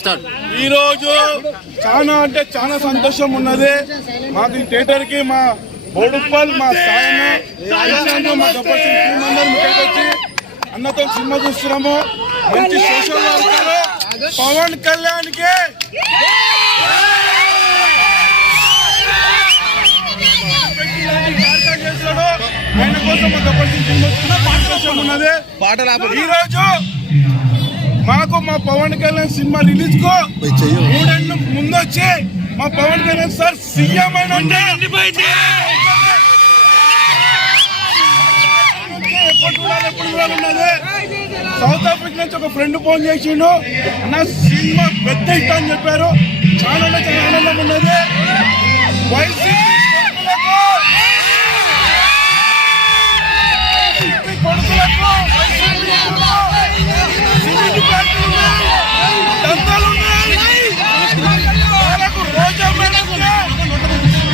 ఈ రోజు చాలా అంటే చాలా సంతోషం ఉన్నది మాకు ఈ థియేటర్ కి మా బోడుప్పల్ మా సాయన్న మా గబ్బర్ సింగ్ టీం అందరూ వచ్చి అన్నతో సినిమా చూస్తున్నాము. మంచి సోషల్ వర్కర్ పవన్ కళ్యాణ్ కి ఆయన కోసం మా గబ్బర్ సింగ్ టీం సంతోషం ఉన్నది. ఈ రోజు మాకు మా పవన్ కళ్యాణ్ సినిమా రిలీజ్ కు 3 ఏళ్ల ముందు వచ్చి మా పవన్ కళ్యాణ్ సార్ సీఎం అయిన సౌత్ ఆఫ్రికా నుంచి ఒక ఫ్రెండ్ ఫోన్ చేసిండు, నా సినిమా పెద్ద హిట్ అని చెప్పారు. చాలా చాలా ఆనందం ఉన్నది.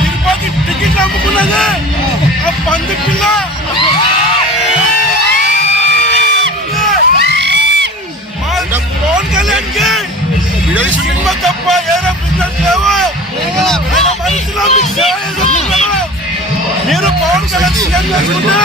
తిరుపతి టికెట్ అమ్ముకున్నది ఆ పంది పిల్ల. పవన్ కళ్యాణ్ కి సినిమా తప్ప ఏదో బిజినెస్ లేవు. మనసులో మీకు సేవ చేస్తున్నారు. మీరు పవన్ కళ్యాణ్ సీఎం చేసుకుంటే